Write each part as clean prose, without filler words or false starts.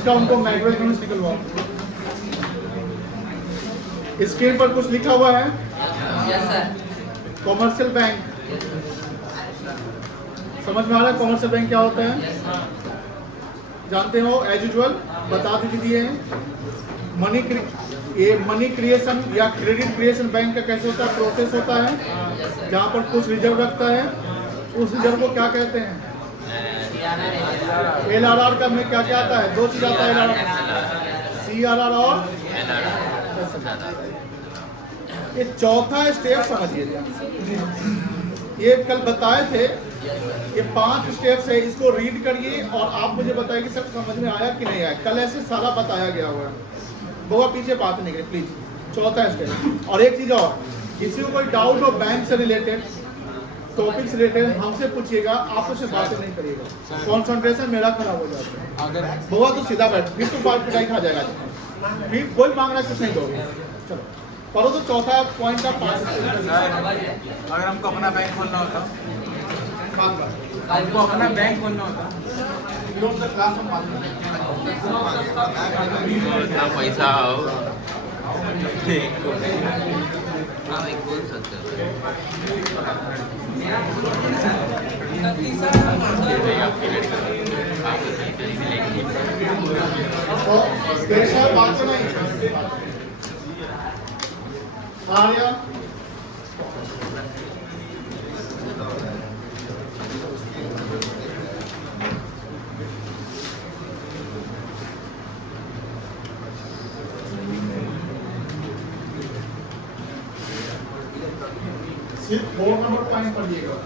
उसका उनको macro economics निकलवाओ। Screen पर कुछ लिखा हुआ है? Yes sir. कॉमर्शियल बैंक समझ में आ रहा है? कॉमर्शियल बैंक क्या होता है जानते हो? एज यूजुअल बता दीजिए। मनी क्रिएशन या क्रेडिट क्रिएशन बैंक का कैसे होता है? प्रोसेस होता है जहाँ पर कुछ रिजर्व रखता है, उस रिजर्व को क्या कहते हैं? LRR का में क्या क्या आता है? दो चीज आता है, CRR और ये चौथा स्टेप समझिए। ये कल बताए थे, ये 5 स्टेप्स है, इसको रीड करिए और आप मुझे बताइए कि सब समझ में आया कि नहीं आया। कल ऐसे सारा बताया गया हुआ है, बहुत पीछे बात नहीं करें प्लीज। चौथा स्टेप। और एक चीज और, किसी को कोई डाउट हो बैंक से रिलेटेड, टॉपिक से रिलेटेड, हमसे पूछिएगा, आप उससे बातें नहीं करिएगा, कंसंट्रेशन मेरा खराब हो जाता है। बहुत तो सीधा बैठ, फिर तो बात पिटाई खा जाएगा, फिर कोई मांग रहा कुछ नहीं दोगे। चलो पढ़ो तो चौथा पॉइंट का 5। अगर हमको अपना बैंक खोलना होता, हमको अपना बैंक खोलना होता पैसा हो खोल सकते आर्या सिर्फ 4 नंबर पॉइंट पढ़िएगा।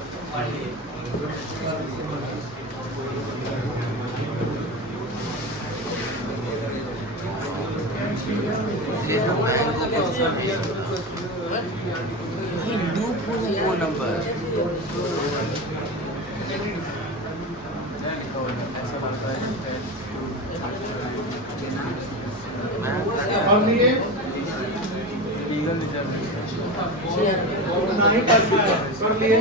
वो नंबर और लिए नहीं कर लिए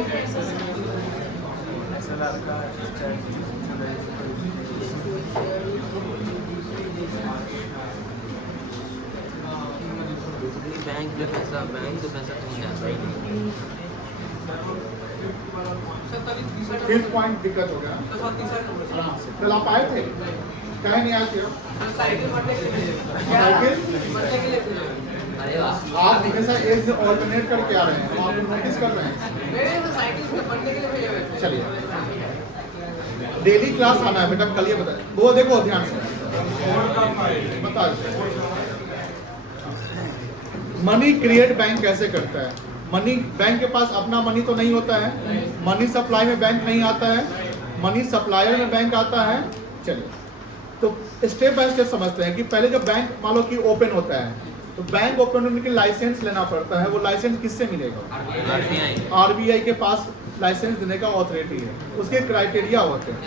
बैंक पे पैसा तो नहीं आता ही नहीं। फिफ्थ पॉइंट दिक्कत हो गया। कल आप आए थे, कहे नहीं आए थे? साइकिल आप हमेशा एक से ऑल्टरनेट करके आ रहे हैं, हम आपको नोटिस कर रहे हैं। चलिए डेली क्लास आना है बेटा, कल ये बताए। वो देखो ध्यान से बता। मनी क्रिएट बैंक कैसे करता है? मनी बैंक के पास अपना मनी तो नहीं होता है, मनी सप्लाई में बैंक नहीं आता है, मनी सप्लायर में बैंक आता है। चलिए तो स्टेप बाय स्टेप समझते हैं कि पहले जब बैंक मान लो कि ओपन होता है तो बैंक ओपन होने के लाइसेंस लेना पड़ता है। वो लाइसेंस किससे मिलेगा? RBI के पास लाइसेंस देने का ऑथोरिटी है, उसके क्राइटेरिया होते हैं।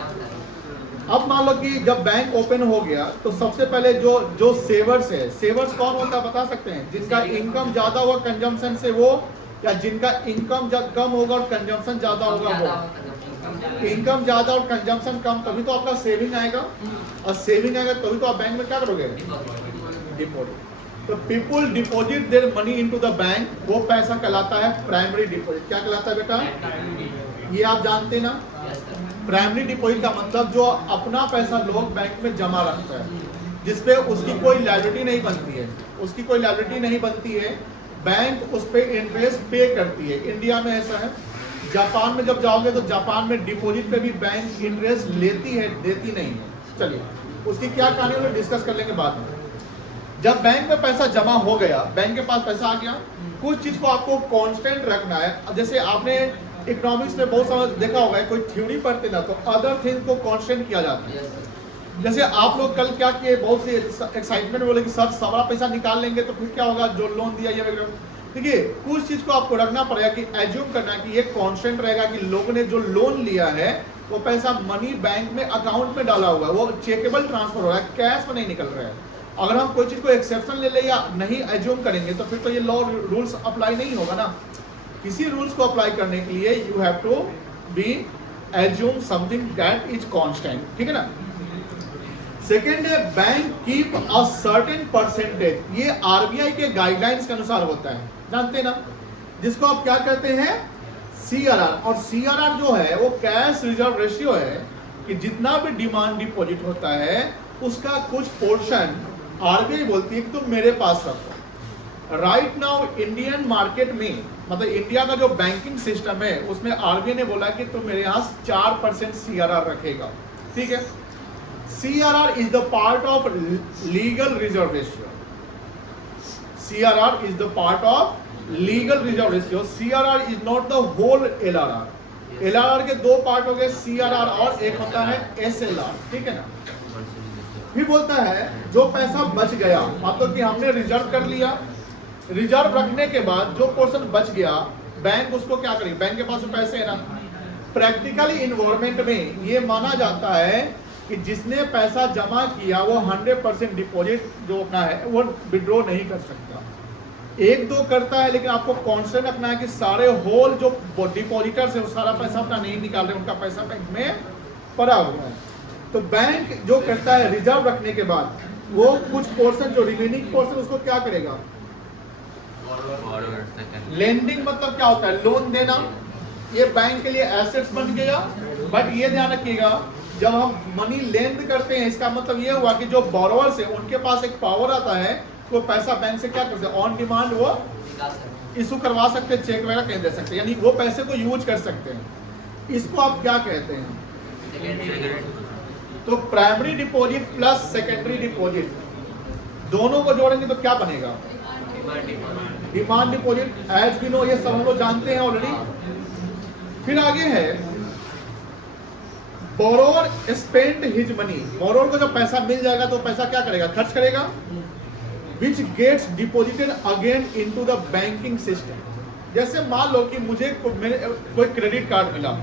अब मान लो कि जब बैंक ओपन हो गया तो सबसे पहले जो सेवर्स है, सेवर्स कौन होता है बता सकते हैं? जिनका इनकम ज्यादा होगा कंजम्पशन से वो, या जिनका इनकम कम होगा और कंजम्पशन ज्यादा होगा वो। इनकम ज्यादा और कंजम्पशन कम, तभी तो आपका सेविंग आएगा, और सेविंग आएगा तभी तो आप बैंक में क्या करोगे? डिपॉजिट। तो people deposit their money into the bank, वो पैसा कहलाता है प्राइमरी डिपॉजिट। क्या कहलाता है बेटा? ये आप जानते ना, प्राइमरी डिपॉजिट का मतलब जो अपना पैसा लोग बैंक में जमा रखता है, जिसपे उसकी कोई लायबिलिटी नहीं बनती है, उसकी कोई लायबिलिटी नहीं बनती है, बैंक उस पे इंटरेस्ट पे करती है। इंडिया में ऐसा है। जापान में जब जाओगे तो जापान में डिपॉजिट पे भी बैंक इंटरेस्ट लेती है, देती नहीं है। चलिए उसकी क्या कहानी है डिस्कस कर लेंगे बाद में। जब बैंक में पैसा जमा हो गया, बैंक के पास पैसा आ गया, कुछ चीज को आपको कांस्टेंट रखना है। जैसे आपने इकोनॉमिक्स में बहुत समय देखा होगा, कोई थ्योरी पढ़ते ना तो अदर थिंग को कांस्टेंट किया जाता है। जैसे आप लोग कल क्या किए, बहुत सी एक्साइटमेंट बोले कि सर सारा पैसा निकाल लेंगे तो फिर क्या होगा, जो लोन दिया ये वगैरह। देखिए कुछ चीज को आपको रखना पड़ेगा कि एज्यूम करना है कि ये कांस्टेंट रहेगा कि लोगों ने जो लोन लिया है वो पैसा मनी बैंक में अकाउंट में डाला हुआ है, वो चेकेबल ट्रांसफर हो रहा है, कैश में नहीं निकल रहा है। अगर हम कोई चीज को एक्सेप्शन ले या नहीं एज्यूम करेंगे तो फिर तो ये लॉ रूल्स अप्लाई नहीं होगा ना। किसी रूल्स को अप्लाई करने के लिए you have to be assume something that is constant, ठीक है ना। सेकेंड है bank keep a certain percentage, ये आरबीआई के गाइडलाइंस के अनुसार होता है, जानते हैं ना, जिसको आप क्या कहते हैं, सीआरआर। और सीआरआर जो है वो कैश रिजर्व रेशियो है, कि जितना भी डिमांड डिपॉजिट होता है उसका कुछ पोर्शन आरबीआई बोलती है कि तुम मेरे पास रखो। राइट नाउ इंडियन मार्केट में, मतलब इंडिया का जो बैंकिंग सिस्टम है उसमें आरबीआई ने बोला कि तुम मेरे यहाँ 4% सीआरआर रखेगा, ठीक है। CRR is the part of legal reserve ratio. CRR is the part of legal reserve ratio. CRR is not the whole LRR. LRR के दो पार्ट हो गए, CRR और एक होता है SLR, ठीक है ना। फिर बोलता है जो पैसा बच गया, मतलब कि हमने रिजर्व कर लिया, रिजर्व रखने के बाद जो पोर्शन बच गया बैंक उसको क्या करेगी, बैंक के पास तो पैसे है ना। प्रैक्टिकली इन्वायरमेंट में ये माना जाता है कि जिसने पैसा जमा किया वो 100% डिपॉजिट जो अपना है वो विड्रॉ नहीं कर सकता, एक दो करता है, लेकिन आपको कॉन्स्टेंट रखना है कि सारे होल जो डिपॉजिटर्स है वो सारा पैसा अपना नहीं निकाल रहे, उनका पैसा बैंक में पड़ा हुआ है। तो बैंक जो करता है रिजर्व रखने के बाद वो कुछ पोर्शन जो रिमेनिंग पोर्शन उसको क्या करेगा, लेंडिंग, मतलब क्या होता है, लोन देना। ये बैंक के लिए एसेट्स बन गया। बट ये ध्यान रखिएगा जब हम मनी लेंड करते हैं इसका मतलब ये हुआ कि जो बोरोवर्स है उनके पास एक पावर आता है, तो पैसा बैंक से क्या कर सकते हैं, ऑन डिमांड वो इशू करवा सकते हैं, चेक वगैरह कहीं दे सकते हैं, यानी वो पैसे को यूज कर सकते हैं। इसको आप क्या कहते हैं, तो primary deposit plus secondary deposit दोनों को जोड़ेंगे तो क्या बनेगा, demand deposit. As we know, ये सब हम लोग जानते हैं ऑलरेडी। फिर आगे है borrower spend his money, borrower को जब पैसा मिल जाएगा तो पैसा क्या करेगा, खर्च करेगा, which gets deposited again into the banking system. जैसे मान लो कि मुझे कोई क्रेडिट कार्ड मिला,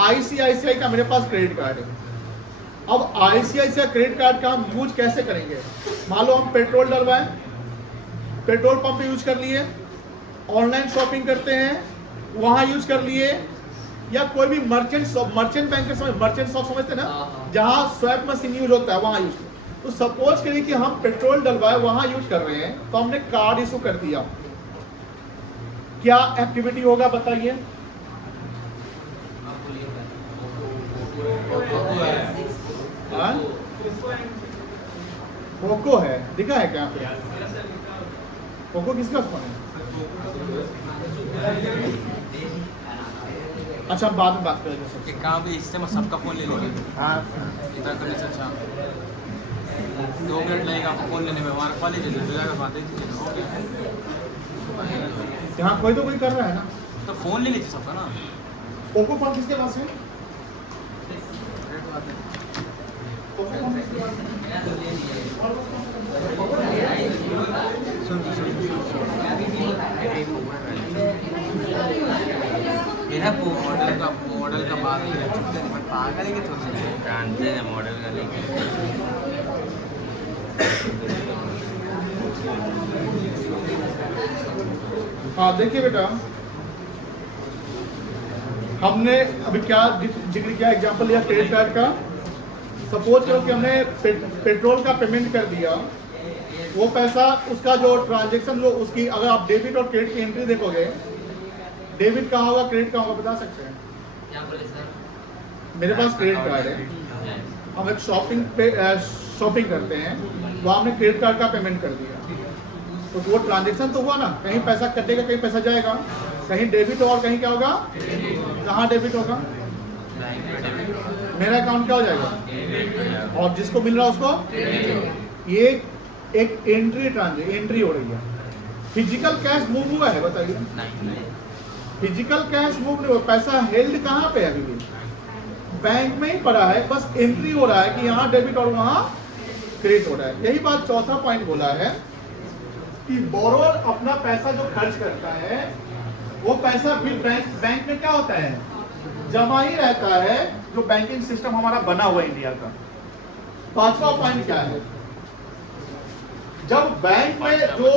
आईसीआईसीआई का मेरे पास क्रेडिट कार्ड है। अब आईसीआईसीआई क्रेडिट कार्ड का हम यूज कैसे करेंगे, मान लो हम पेट्रोल डलवाएं, पेट्रोल पंप यूज कर लिए, ऑनलाइन शॉपिंग करते हैं वहां यूज कर लिए, या कोई भी मर्चेंट शॉप, मर्चेंट बैंक के समय मर्चेंट शॉप समझते ना, जहां स्वैप मशीन यूज होता है वहां यूज। तो सपोज करिए कि हम पेट्रोल डलवाए वहां यूज कर रहे हैं, तो हमने कार्ड इशू कर दिया, क्या एक्टिविटी होगा बताइए, पोको है, दिखा है क्या पे, पोको किसका फोन है, अच्छा हम बाद में बात करेंगे। कहाँ भी इससे मैं सबका फोन ले लूँगी, हाँ इतना करने से अच्छा 2 मिनट लगेगा आपको फोन लेने में, हमारा कॉलेज ले जाएगा, बात है यहाँ कोई तो कोई कर रहा है ना, तो फोन ले लीजिए सबका ना। पोको फोन किसके पास है, पोको फोन किसके पास मेरा मॉडल का बात है, पागल है कि थोड़ा जानते हैं मॉडल का लेके। हाँ देखिए बेटा, हमने अभी क्या जिक्र किया, एग्जांपल लिया क्रेडिट कार्ड का। सपोज करो कि हमने पेट्रोल का पेमेंट कर दिया, वो पैसा उसका जो ट्रांजैक्शन जो उसकी, अगर आप डेबिट और क्रेडिट की एंट्री देखोगे, डेबिट कहाँ होगा क्रेडिट कहाँ होगा बता सकते हैं, मेरे पास क्रेडिट कार्ड है, हम एक शॉपिंग करते हैं, वहाँ हमने क्रेडिट कार्ड का पेमेंट कर दिया, तो वो ट्रांजैक्शन तो हुआ ना, कहीं पैसा कटेगा कहीं पैसा जाएगा, कहीं डेबिट होगा और कहीं क्या होगा, कहाँ डेबिट होगा, मेरा अकाउंट क्या हो जाएगा, और जिसको मिल रहा है उसको, ये एक एंट्री हो रही है। फिजिकल कैश मूव हुआ है बताइए, फिजिकल कैश मूव नहीं हुआ, पैसा हेल्ड कहाँ पे है, अभी भी बैंक में ही पड़ा है, बस एंट्री हो रहा है कि यहाँ डेबिट और वहाँ क्रेडिट हो रहा है। यही बात चौथा पॉइंट बोला है कि बोरोवर अपना पैसा जो खर्च करता है वो पैसा फिर बैंक में क्या होता है, जमा ही रहता है, जो बैंकिंग सिस्टम हमारा बना हुआ है इंडिया का। पांचवा पॉइंट क्या है, जब बैंक में जो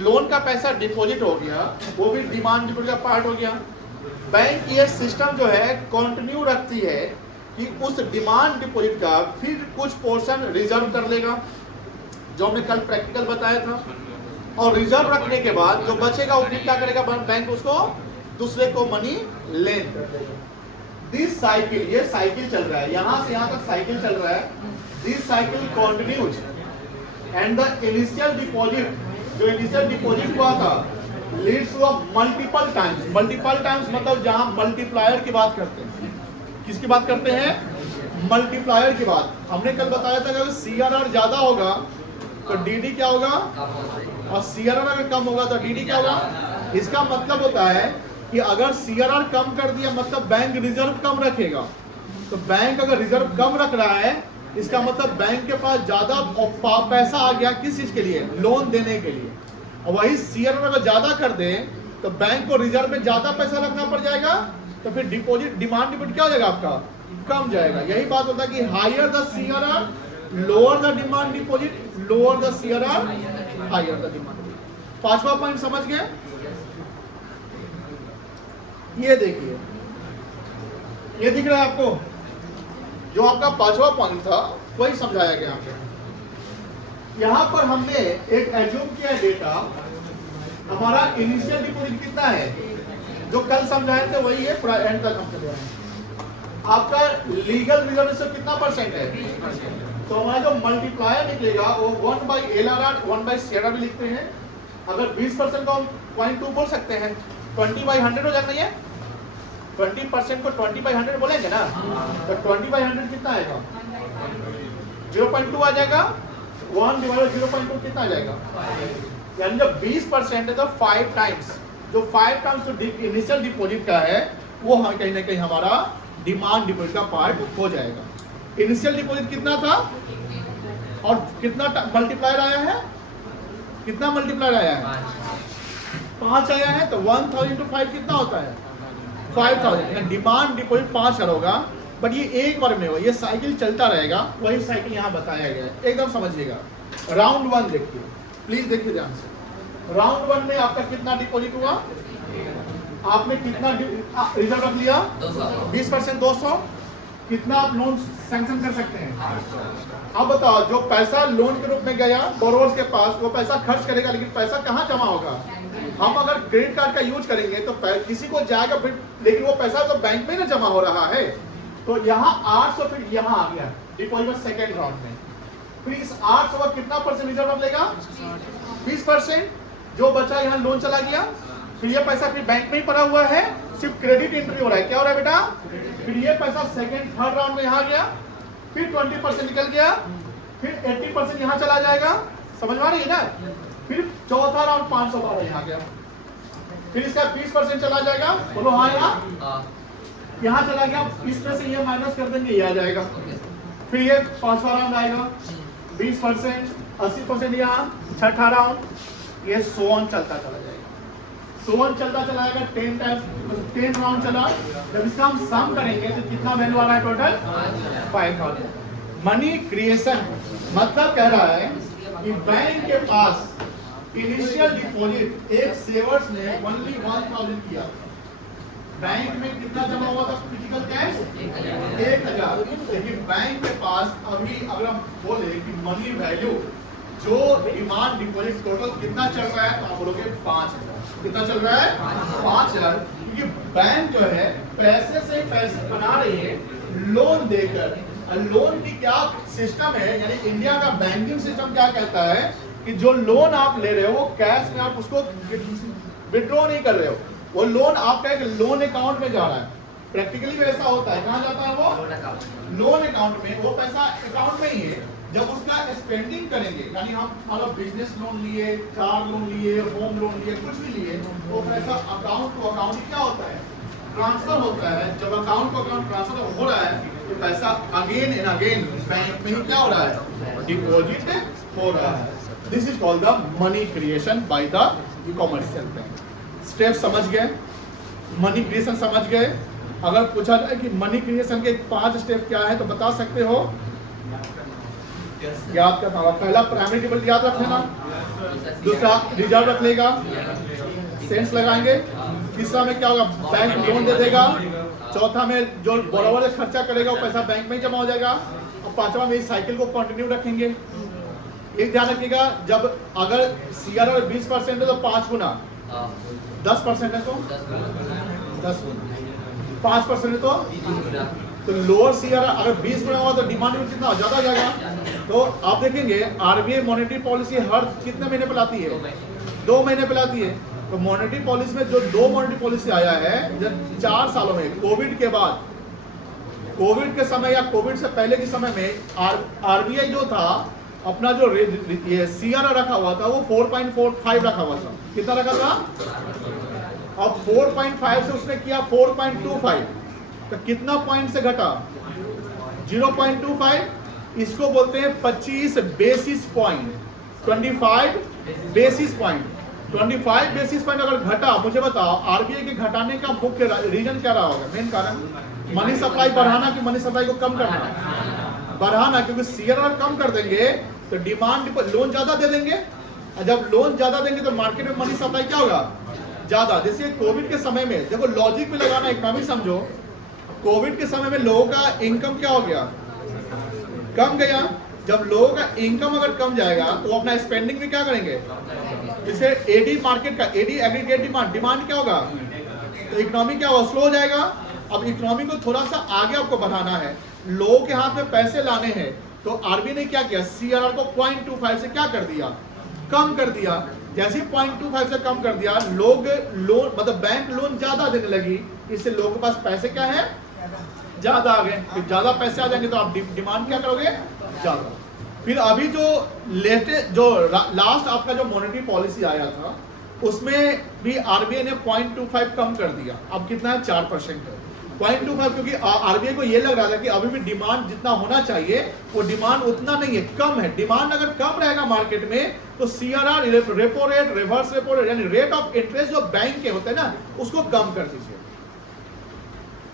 लोन का पैसा डिपॉजिट हो गया, वो भी डिमांड डिपॉजिट का पार्ट हो गया, बैंक ये सिस्टम जो है कंटिन्यू रखती है कि उस डिमांड डिपॉजिट का फिर कुछ पोर्शन रिजर्व कर लेगा, जो हमने कल प्रैक्टिकल बताया था, और रिजर्व रखने के बाद जो बचेगा वो फिर क्या करेगा, बैंक उसको दूसरे को मनी लेन कर देगा। दिस साइकिल, ये साइकिल चल रहा है, यहां से यहां तक साइकिल चल रहा है। This cycle continues and the initial deposit, जो इनिशियल डिपॉजिट हुआ था, leads to multiple times. Multiple times मतलब जहां मल्टीप्लायर की बात करते हैं। किसकी बात करते हैं? मल्टीप्लायर की बात। हमने कल बताया था कि अगर CRR ज्यादा होगा तो DD क्या होगा, और CRR अगर कम होगा तो DD क्या होगा। इसका मतलब होता है कि अगर CRR कम कर दिया मतलब बैंक रिजर्व कम रखेगा। तो बैंक अगर रिजर्व कम रख रहा है, इसका मतलब बैंक के पास ज्यादा पैसा आ गया, किस चीज के लिए, लोन देने के लिए। और वही CRR अगर ज्यादा कर दे तो बैंक को रिजर्व में ज्यादा पैसा रखना पड़ जाएगा, तो फिर डिपॉजिट, डिमांड डिपॉजिट क्या हो जाएगा आपका, कम जाएगा। यही बात होता है कि higher the CRR lower the demand deposit, lower the CRR higher the demand. पांचवा पॉइंट समझ गए? ये देखिए, ये दिख रहा है आपको, जो आपका पांचवा पॉइंट था वही समझाया गया आपको। यहां पर हमने एक एज्यूम किया डेटा, हमारा इनिशियल डिपॉजिट कितना है, जो कल समझाए थे वही है, पूरा एंड तक हम चले आए। आपका लीगल रिजर्वेशन कितना परसेंट है, तो हमारा जो मल्टीप्लायर निकलेगा वो 1/LRR 1/CRR भी लिखते हैं। अगर 20% को हम 0.2 बोल सकते हैं, 20/100 हो जाता है। 20% को 20/100 बोलेंगे ना, तो 20/100 कितना आएगा, 0.2 आ जाएगा। 1/0.2 कितना आ जाएगा, यानी जब 20% है तो 5 टाइम्स, जो 5 टाइम्स जो इनिशियल डिपॉजिट का है वो हम कहीं ना कहीं हमारा डिमांड डिपॉजिट का पार्ट हो जाएगा। इनिशियल डिपॉजिट कितना था और कितना मल्टीप्लायर आया है, कितना मल्टीप्लायर आया है, 5 आया है। तो 1000 into 5 कितना होता है, 5000। डिमांड डिपॉजिट 5000 होगा, बट ये एक बार में हो, ये साइकिल चलता रहेगा। वही साइकिल यहाँ बताया गया है, एकदम समझिएगा। राउंड 1 देखिए, प्लीज देखिए ध्यान से। राउंड 1 में आपका कितना डिपॉजिट हुआ, आपने कितना रिजर्व रख लिया, 20%, 200। कितना आप लोन सैंक्शन कर सकते हैं। अब बताओ, जो पैसा लोन के रूप में गया बोरोवर्स के पास, वो पैसा खर्च करेगा, लेकिन पैसा कहाँ जमा होगा। हम अगर क्रेडिट कार्ड का यूज करेंगे तो किसी को जाएगा फिर, लेकिन वो पैसा तो बैंक में ना जमा हो रहा है। तो यहाँ 800 फिर यहाँ आ गया डिपॉजिट सेकेंड राउंड में। फिर इस 800 का कितना परसेंट रिजर्व रख लेगा, 20%। जो बचा यहाँ लोन चला गया, फिर ये पैसा फिर बैंक में ही पड़ा हुआ है, सिर्फ क्रेडिट एंट्री हो रहा है। क्या हो रहा है बेटा, फिर ये पैसा सेकेंड थर्ड राउंड में यहाँ गया, फिर 20% निकल गया, फिर 80% यहाँ चला जाएगा। समझ में आ रही है ना। फिर चौथा राउंड 512 यहाँ गया, फिर इसका 20% चला जाएगा। बोलो हाँ, यहाँ चला गया, इसमें से ये माइनस कर देंगे, ये आ जाएगा। फिर ये पांचवा राउंड आएगा, 20%, 80% यहाँ, छठा राउंड, ये सोन चलता चला जाएगा। सोन चलता चला जाएगा 10 टाइम्स, 10 राउंड चला। जब इसका हम सम करेंगे तो कितना वैल्यू आ रहा है टोटल, 5000। मनी क्रिएशन मतलब कह रहा है कि बैंक के पास इनिशियल डिपॉजिट एक सेवर्स ने ओनली 1000 किया, बैंक में कितना जमा हुआ था फिजिकल कैश 1000। लेकिन बैंक के पास अभी अगर हम बोले कि मनी वैल्यू जो डिमांड डिपॉजिट टोटल कितना चल रहा है, तो आप बोलोगे 5000। कितना चल रहा है, 5000। क्योंकि बैंक जो है पैसे से पैसे बना रही है लोन देकर। लोन की क्या सिस्टम है, यानी इंडिया का बैंकिंग सिस्टम क्या कहता है कि जो लोन आप ले रहे हो कैश में आप उसको विड्रॉ नहीं कर रहे हो, वो लोन आपका एक लोन अकाउंट में जा रहा है। प्रैक्टिकली वैसा होता है, कहाँ जाता है वो, लोन अकाउंट में। वो पैसा अकाउंट में ही है। जब उसका स्पेंडिंग करेंगे, यानी हम अगर बिजनेस लोन लिए, कार लोन लिए, होम लोन लिए, कुछ भी लिए, वो पैसा अकाउंट टू अकाउंट क्या होता है, ट्रांसफर होता है। जब अकाउंट टू अकाउंट ट्रांसफर हो रहा है तो पैसा अगेन एंड अगेन बैंक में ही क्या हो रहा है, डिपॉजिट हो रहा है। This is called the money creation by the commercial bank. Step समझ गए, मनी क्रिएशन समझ गए। अगर पूछा जाए कि मनी क्रिएशन के 5 स्टेप क्या है तो बता सकते हो, याद करना होगा। पहला प्राइमरी डिपॉजिट याद रख लेना, दूसरा रिजर्व रख लेगा, सेंस लगाएंगे। तीसरा में क्या होगा, बैंक लोन दे देगा। चौथा में जो बराबर खर्चा करेगा वो पैसा बैंक में ही जमा हो जाएगा, और पांचवा में इस साइकिल को कंटिन्यू रखेंगे। एक ध्यान रखिएगा, जब अगर CRR 20% है तो 5 गुना, 10% है तो 10 गुना, 5% है तो लोअर CRR अगर 20 गुना हुआ तो डिमांड में कितना ज्यादा हो जाएगा। तो आप देखेंगे RBI मॉनेटरी पॉलिसी हर कितने महीने पे लाती है? 2 महीने पे लाती है। तो मॉनेटरी पॉलिसी में जो 2 मॉनेटरी पॉलिसी आया है 4 सालों में, कोविड के बाद, कोविड के समय या कोविड से पहले के समय में RBI जो था अपना जो CRR रखा हुआ था वो 4.45 रखा हुआ था। कितना रखा था? अब 4.5 से उसने किया 4.25, तो कितना पॉइंट से घटा? 0.25। इसको बोलते हैं 25 basis point, 25 basis point. 25 basis point अगर घटा, मुझे बताओ RBI के घटाने का मुख्य रीजन क्या रहा होगा? मेन कारण मनी सप्लाई बढ़ाना कि मनी सप्लाई को कम करना? बढ़ाना, क्योंकि CRR कम कर देंगे तो डिमांड पर लोन ज्यादा दे देंगे, और जब लोन ज्यादा देंगे तो मार्केट में मनी सप्लाई क्या होगा? ज्यादा। जैसे कोविड के समय में, देखो लॉजिक में लगाना, इकोनॉमिक समझो, कोविड के समय में लोगों का इनकम क्या हो गया? कम गया। जब लोगों का इनकम अगर कम जाएगा तो वो अपना स्पेंडिंग भी क्या करेंगे? इसे AD मार्केट का, AD एग्रीगेट डिमांड क्या होगा? तो इकोनॉमी क्या होगा? स्लो हो जाएगा। अब इकोनॉमी को थोड़ा सा आगे आपको बढ़ाना है, लोगों के हाथ में पैसे लाने हैं, तो RBI ने क्या किया? CRR को 0.25 से क्या कर दिया? कम कर दिया। जैसे 0.25 से कम कर दिया, लोग लोन मतलब बैंक लोन ज्यादा देने लगी, इससे लोगों के पास पैसे क्या है? ज्यादा आ गए। फिर ज्यादा पैसे आ जाएंगे तो आप डिमांड क्या करोगे? ज्यादा। फिर अभी जो लेटेस्ट जो लास्ट आपका जो मॉनेटरी पॉलिसी आया था उसमें भी RBI ने 0.25 कम कर दिया। अब कितना है? 4% है। 0.25, क्योंकि RBI को ये लग रहा था कि अभी भी डिमांड जितना होना चाहिए वो डिमांड उतना नहीं है, कम है। डिमांड अगर कम रहेगा मार्केट में तो CRR, repo rate, reverse repo rate, यानी रेट ऑफ इंटरेस्ट जो बैंक के होते हैं ना, उसको कम कर दीजिए।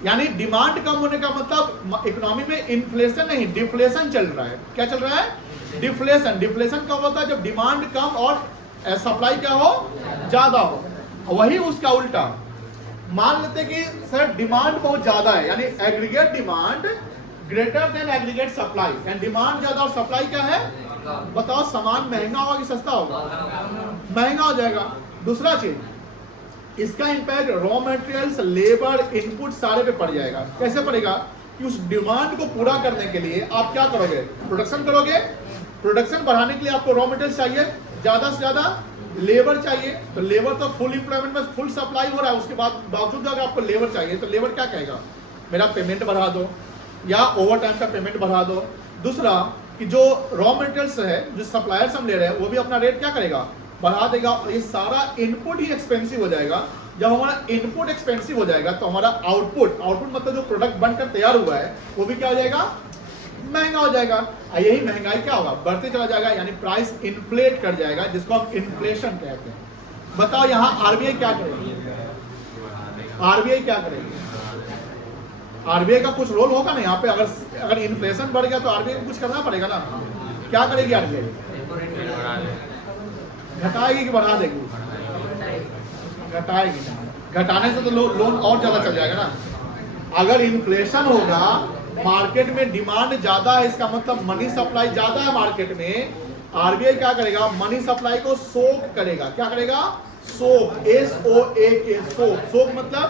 यानी डिमांड कम होने का मतलब इकोनॉमी में इन्फ्लेशन नहीं, डिफ्लेशन चल रहा है। क्या चल रहा है? डिफ्लेशन। डिफ्लेशन कब होता है? जब डिमांड कम और सप्लाई क्या हो? ज्यादा हो। वही उसका उल्टा, मान लेते कि सर डिमांड बहुत ज्यादा है, यानी aggregate demand greater than aggregate supply, and demand ज्यादा और सप्लाई क्या है? बताओ, सामान महंगा होगा कि सस्ता होगा? महंगा हो जाएगा। दूसरा चीज, इसका impact raw materials, labour, input सारे पे पड़ जाएगा। कैसे पड़ेगा? कि उस डिमांड को पूरा करने के लिए आप क्या करोगे? प्रोडक्शन करोगे। प्रोडक्शन बढ़ाने के लिए आपको रॉ मटेरियल चाहिए, ज्यादा से ज्यादा लेबर चाहिए। तो लेबर तो फुल एम्प्लॉयमेंट में फुल सप्लाई हो रहा है, उसके बाद बावजूद अगर आपको लेबर चाहिए तो लेबर क्या कहेगा? मेरा पेमेंट बढ़ा दो, या ओवर टाइम का पेमेंट बढ़ा दो। दूसरा कि जो रॉ मटेरियल्स है, जो सप्लायर्स हम ले रहे हैं, वो भी अपना रेट क्या करेगा? बढ़ा देगा। और ये सारा इनपुट ही एक्सपेंसिव हो जाएगा। जब हमारा इनपुट एक्सपेंसिव हो जाएगा तो हमारा आउटपुट मतलब जो प्रोडक्ट बनकर तैयार हुआ है वो भी क्या हो जाएगा? महंगा हो जाएगा। यही महंगाई क्या होगा? बढ़ते चला जाएगा, यानी प्राइस इन्फ्लेट कर जाएगा, जिसको हम इन्फ्लेशन कहते हैं। बताओ यहाँ RBI क्या करेगी? RBI क्या करेगी? RBI का कुछ रोल होगा ना यहाँ पे। अगर इन्फ्लेशन बढ़ गया तो RBI को कुछ करना पड़ेगा ना। क्या करेगी RBI? घटाएगी कि बढ़ा देगी? घटाएगी। घटाने से तो लोन और ज्यादा चल जाएगा ना। अगर इन्फ्लेशन होगा, मार्केट में डिमांड ज्यादा है, इसका मतलब मनी सप्लाई ज्यादा है मार्केट में, RBI क्या करेगा? मनी सप्लाई को सोक करेगा। क्या करेगा? सोक, SOAK, सोक मतलब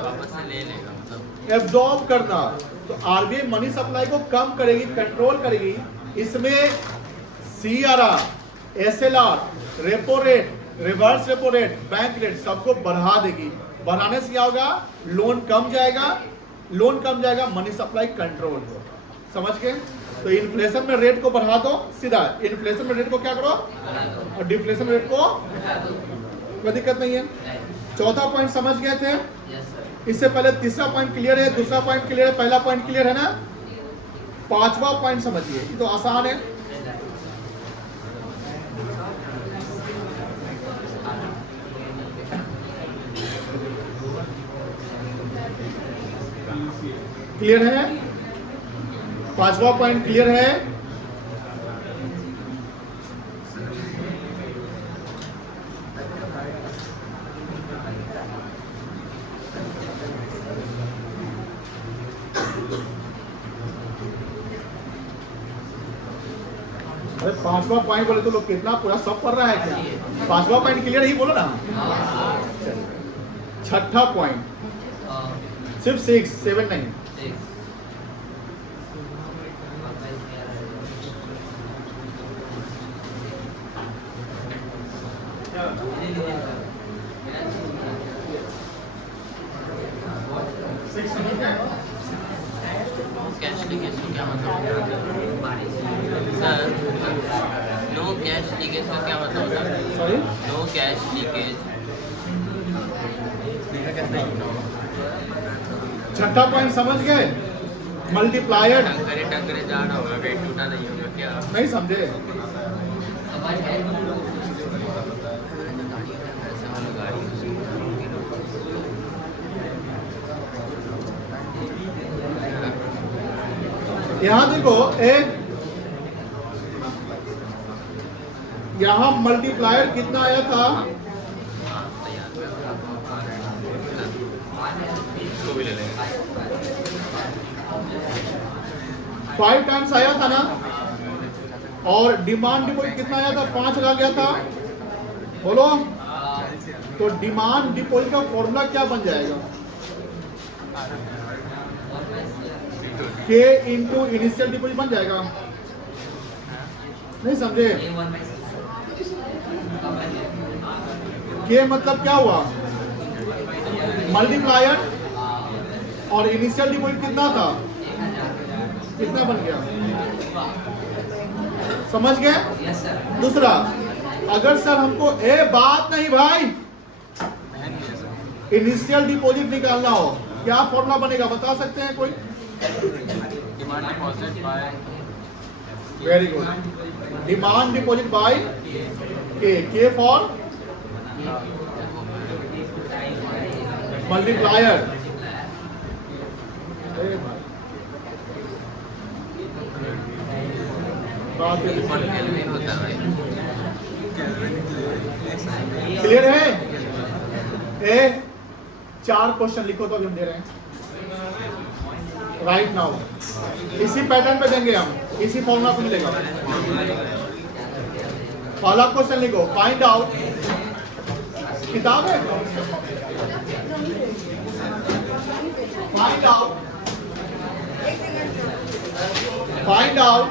एब्जॉर्ब करना। तो RBI मनी सप्लाई को कम करेगी, कंट्रोल करेगी। इसमें CRR, SLR, repo rate, reverse repo rate, bank rate सबको बढ़ा देगी। बढ़ाने से क्या होगा? लोन कम जाएगा, लोन कम जाएगा, मनी सप्लाई कंट्रोल हो। समझ गए? तो इन्फ्लेशन में रेट को बढ़ा दो, सीधा इन्फ्लेशन में रेट को क्या करो? और डिफ्लेशन रेट को, कोई दिक्कत नहीं है। चौथा पॉइंट समझ गए थे? इससे पहले तीसरा पॉइंट क्लियर है, दूसरा पॉइंट क्लियर है, पहला पॉइंट क्लियर है ना? पांचवा पॉइंट समझिए, ये तो आसान है। क्लियर है? पांचवा पॉइंट क्लियर है? अरे 5वां पॉइंट बोले तो लोग कितना पूरा सब पढ़ रहा है क्या? 5वां पॉइंट क्लियर ही बोलो ना। चलिए 6ठा पॉइंट सिर्फ 6 7 नहीं। कैश लीकेज का क्या मतलब? सर, नो कैश लीकेज का क्या मतलब होता है? Sorry, no cash leakage. 6ठा पॉइंट समझ गए? मल्टीप्लायर टंकरे जा रहा होगा, कहीं टूटा नहीं होगा क्या? नहीं समझे? यहाँ देखो यहाँ मल्टीप्लायर कितना आया था? इसको भी ले लेंगे। 5 टाइम्स आया था ना। और डिमांड डिपॉजिट कितना आया था? 5 लगा गया था। बोलो, तो डिमांड डिपॉजिट का फॉर्मूला क्या बन जाएगा? K इंटू इनिशियल डिपॉजिट बन जाएगा। नहीं समझे? K मतलब क्या हुआ? मल्टीप्लायर और इनिशियल डिपॉजिट कितना था? कितना बन गया? समझ गए? दूसरा, अगर सर हमको बात नहीं भाई, इनिशियल डिपॉजिट निकालना हो, क्या फॉर्मूला बनेगा बता सकते हैं कोई? Demand deposit by very good. Demand deposit by के फॉर मल्टीप्लायर। केल्विन होता है भाई। क्लियर है? 4 क्वेश्चन लिखो तो अभी हम दे रहे हैं राइट नाउ। इसी पैटर्न पे देंगे हम, इसी फॉर्मूला पे मिलेगा। पहला क्वेश्चन लिखो, फाइंड आउट। किताब है? Find out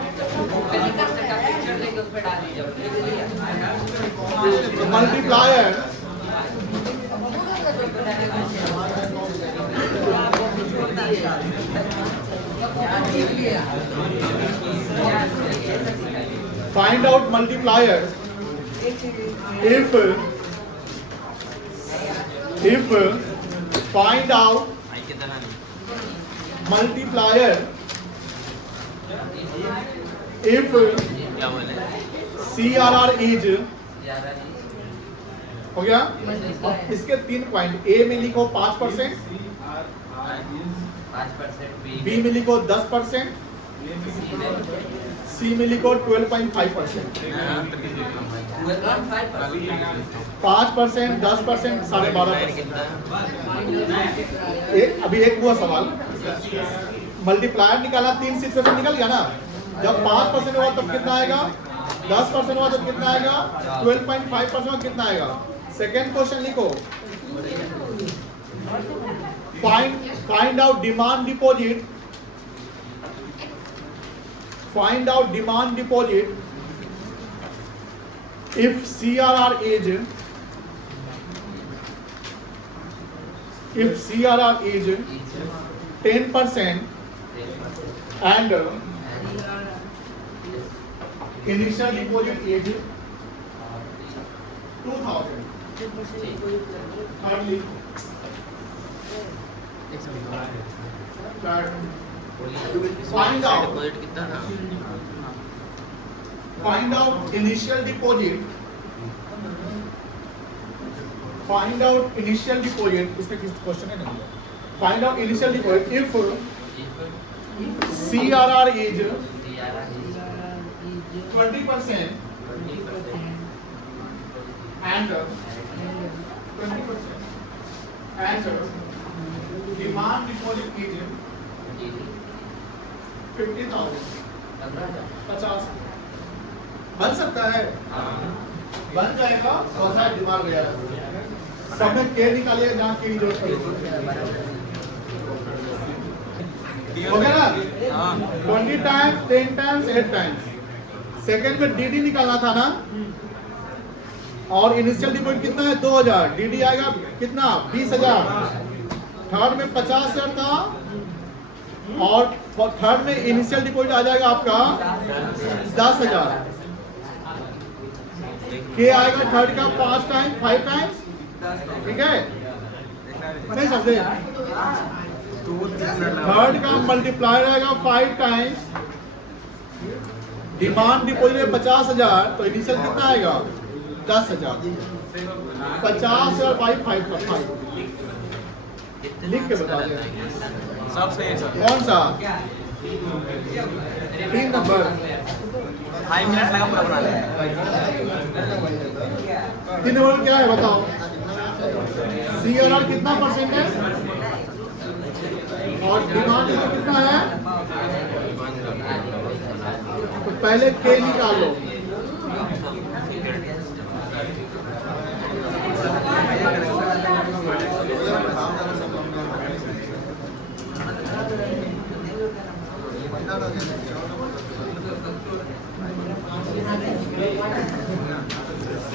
multiplier find out multiplier if find out multiplier if क्या बोले? CRR is हो गया। अब इसके 3 पॉइंट, ए में लिखो 5%, 5% बी में लिखो 10%, सी में लिखो 12.5%। 5%, 10%, 12.5%। अभी एक हुआ सवाल, मल्टीप्लायर निकाला 3 सिचुएशन निकल गया ना। जब 5% हुआ तब कितना आएगा? 10% हुआ तब कितना आएगा? 12.5% हुआ कितना आएगा? सेकेंड क्वेश्चन लिखो, find out demand deposit. Find out demand deposit if CRR is 10% and initial deposit is 2000. Thirdly, find out deposit कितना था? find out initial deposit. Find out initial deposit. इसमें किस क्वेश्चन है नहीं? Find out initial deposit if CRR is 20% and 20% and demand deposit is 50,000. 50. बन सकता है, बन जाएगा। थोड़ा सा दिमाग गया सब में के निकालिएगा जहाँ के की जरूरत पड़ेगी। हो गया ना? हाँ 20 टाइम्स 10 टाइम्स 8 टाइम्स। सेकंड में डीडी निकालना था ना, और इनिशियल डिपॉजिट कितना है 2000, डीडी आएगा कितना 20000। थर्ड में 50,000 था, और थर्ड में इनिशियल डिपॉजिट आ जाएगा आपका 10,000। के आएगा थर्ड का 5 टाइम्स 5 टाइम्स, ठीक है? नहीं समझे? थर्ड का मल्टीप्लायर आएगा 5 टाइम्स। डिमांड डिपॉजिट 50,000, तो इनिशियल कितना आएगा 10,000। 50,000 बाई 5 लिख के बता दें। सब सही है सर। कौन सा 3 नंबर? 5 मिनट लगा पूरा बनाने में। 3 नंबर में क्या है बताओ? CRR कितना परसेंट है, और डिमांड कितना है? तो पहले के निकाल लो।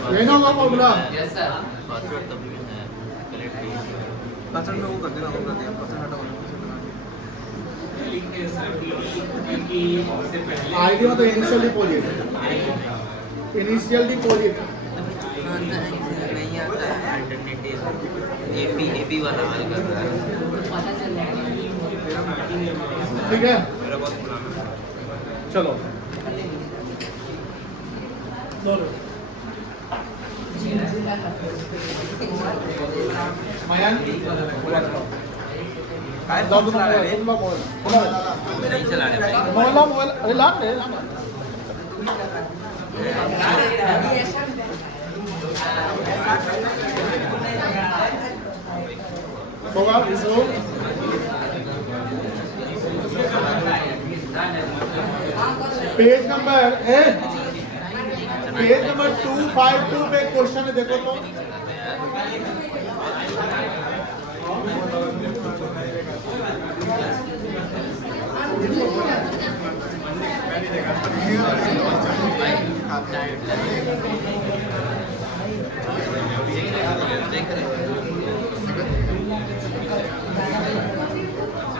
यही ना होगा फॉर्मूला? Yes sir. पासवर्ड तब भी है कलेक्ट किया। परसेंट में वो कर देना, वो कर दिया परसेंट हटाओ। आईडी मतलब इनिशियल डिपॉजिट, इनिशियल डिपॉजिट नहीं आता है अल्टरनेटिव एपी वाला हल कर रहा है। ठीक है? मेरा बहुत पुराना है। चलो मयन काय लाओ फोन चला रहे हैं? नहीं चला रहे भाई। मोबाइल अरे ला ले होगा इसको। पेज नंबर पेज नंबर 252 पे क्वेश्चन है, देखो तो।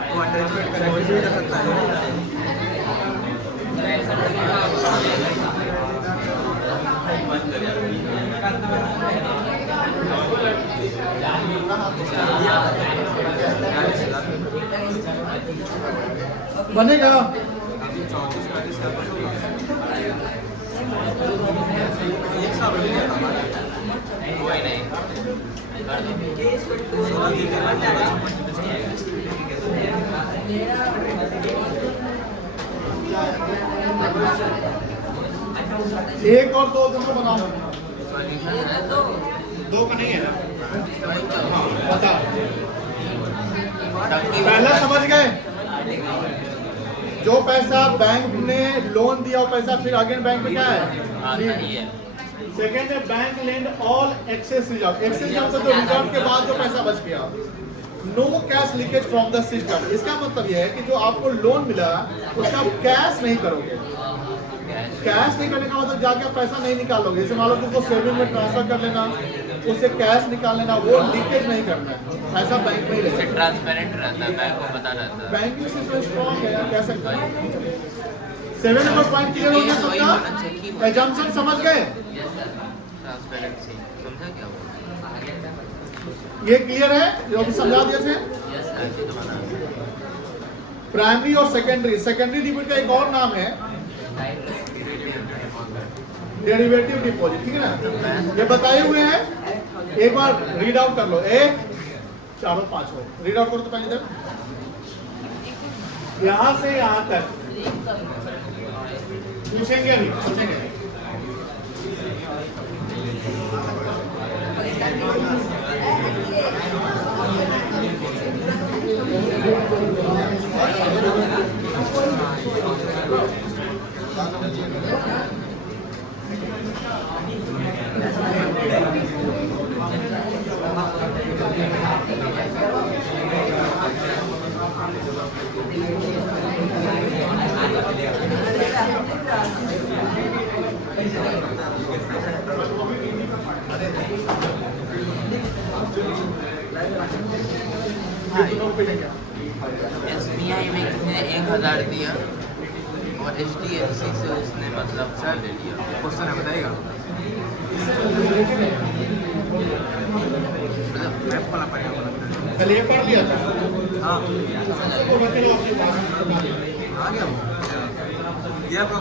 वो अंडरस्टैंड करना भी कर सकता है। बनेगा? अभी 34-35 का कुछ होगा। एक साल हो गया हमारा। कोई नहीं कर दो। 16 दिन के बाद एक और दो दोनों बनाओ। सॉल्यूशन है तो दो का नहीं है ना? हाँ बता। टंकी पहला समझ गए? जो पैसा बैंक ने लोन दिया वो पैसा फिर अगेन बैंक में क्या है? आता ही है। सेकेंड है bank lend all excess reserve. Excess reserve से जो रिजर्व के बाद जो पैसा बच गया, no cash leakage from the system. इसका मतलब यह है कि जो आपको लोन मिला उसका आप कैश नहीं करोगे। कैश नहीं करने का मतलब जाके आप पैसा नहीं निकालोगे। जैसे मान लो तुमको सेविंग में ट्रांसफर कर लेना, उससे कैश निकाल लेना, वो लीकेज नहीं करना है। ऐसा बैंक में ही इससे रहता ट्रांसपेरेंट रहता है, बैंक को पता रहता है। है। बैंकिंग सिस्टम स्ट्रॉन्ग है यार, कह सकते हैं। 7 नंबर पॉइंट क्लियर हो गया सबका? एजम्पशन समझ गए? ट्रांसपेरेंसी समझा क्या वो? ये क्लियर है जो अभी समझा दिए थे? यस ऐसे तो बना। प्राइमरी और सेकेंडरी। सेकेंडरी डिपॉजिट का एक और नाम है डेरिवेटिव डिपॉजिट, ठीक है ना? ये बताए हुए हैं, एक बार रीड आउट कर लो। 1 4 5 हो रीड आउट करो तो पहले तक यहाँ से यहाँ तक पूछेंगे, अभी पूछेंगे। कितनों पे क्या SBI में किसने 1000 दिया और HDFC से उसने मतलब सर ले लिया। क्वेश्चन है बताइएगा। मतलब मैप खोलना पड़ेगा आपको लगता है। पहले ये पढ़ लिया था हाँ वो रखेगा अपने पास आ गया वो ये आपका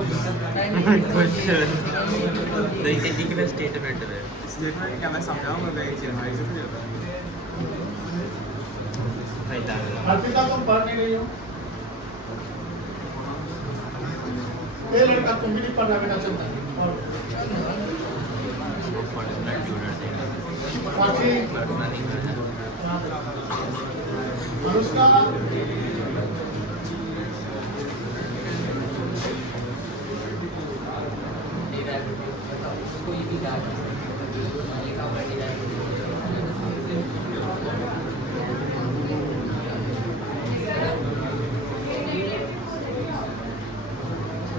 तो इसे लिख में स्टेटमेंट है। स्टेटमेंट क्या मैं समझाऊंगा मैं एक चीज हमारी से नहीं होता। अर्पिता तुम पढ़ नहीं रही हो ये लड़का तुम भी नहीं पढ़ रहा बिना चलता और बाकी अनुष्का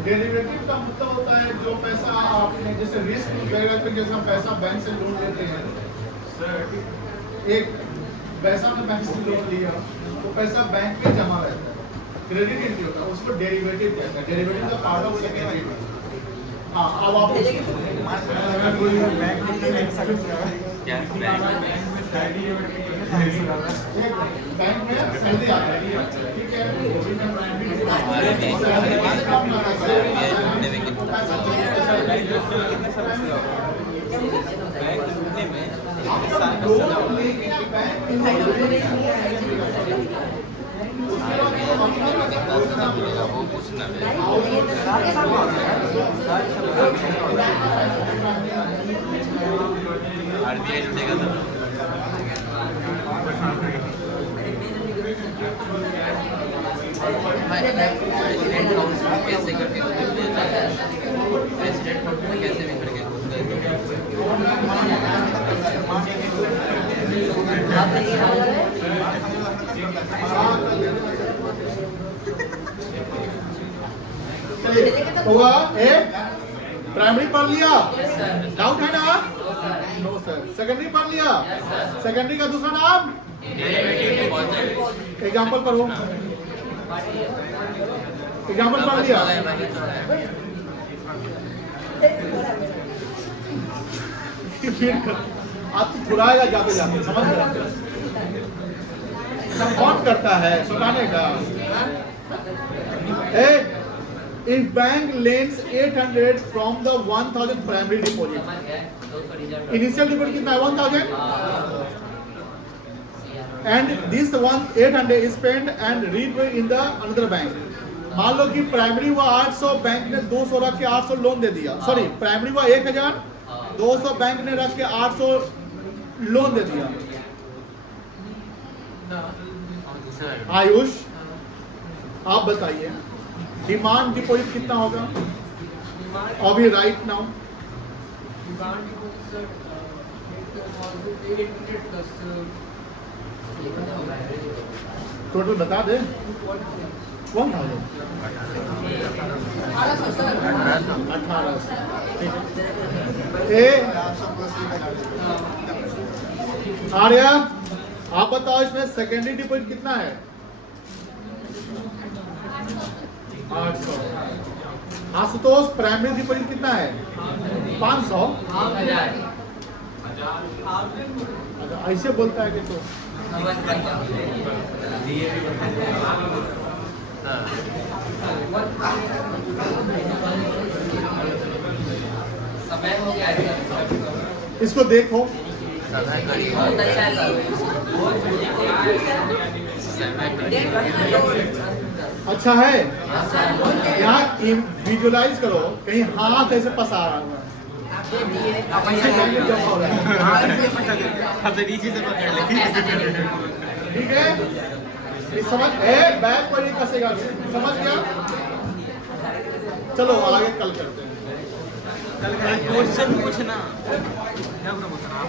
डेरिवेटिव का मतलब होता है जो पैसा आपने जैसे रिस्क वगैरह पे जैसे हम पैसा बैंक से लोन लेते हैं एक पैसा में बैंक से लोन लिया तो पैसा बैंक में जमा रहता है क्रेडिट नहीं होता उसको डेरिवेटिव कहते हैं डेरिवेटिव का पार्ट ऑफ सेकेंडरी हाँ अब आप क्या बैंक में सैलरी आता है ठीक है वो पूछना RBI जुटेगा तब। प्रेसिडेंट हाउस में कैसे करके कुछ देता है प्रेसिडेंट हाउस में कैसे भी करके कुछ देता हुआ एक प्राइमरी पढ़ लिया डाउट है ना नो सर सेकेंडरी पढ़ लिया सेकेंडरी का दूसरा नाम एग्जाम्पल पढ़ो एग्जाम्पल पढ़ लिया आप तो छुड़ाएगा जाते जाते समझ रहे कौन करता है सुनाने का If bank lends 800 from the 1000 primary deposit, initial deposit कितना है 1000 and this 800 is spent and repaid in the another bank. मान लो कि प्राइमरी हुआ 800 बैंक ने 200 रख के 800 लोन दे दिया सॉरी प्राइमरी हुआ 1000 200 बैंक ने रख के 800 लोन दे दिया आयुष आप बताइए डिमांड डिपॉजिट कितना होगा अभी राइट नाउ टोटल बता दे 1000 आर्या आप बताओ इसमें सेकेंडरी डिपॉजिट कितना है 800 आशुतोष प्राइमरी डिपॉजिट कितना है 500 अच्छा ऐसे बोलता है कि तो इसको देखो अच्छा है यहाँ विजुलाइज करो कहीं हाथ ऐसे पसार रहा है ठीक है समझ बैग पर ही कसेगा समझ गया चलो आगे कल करते हैं कल क्वेश्चन पूछना क्या पूछना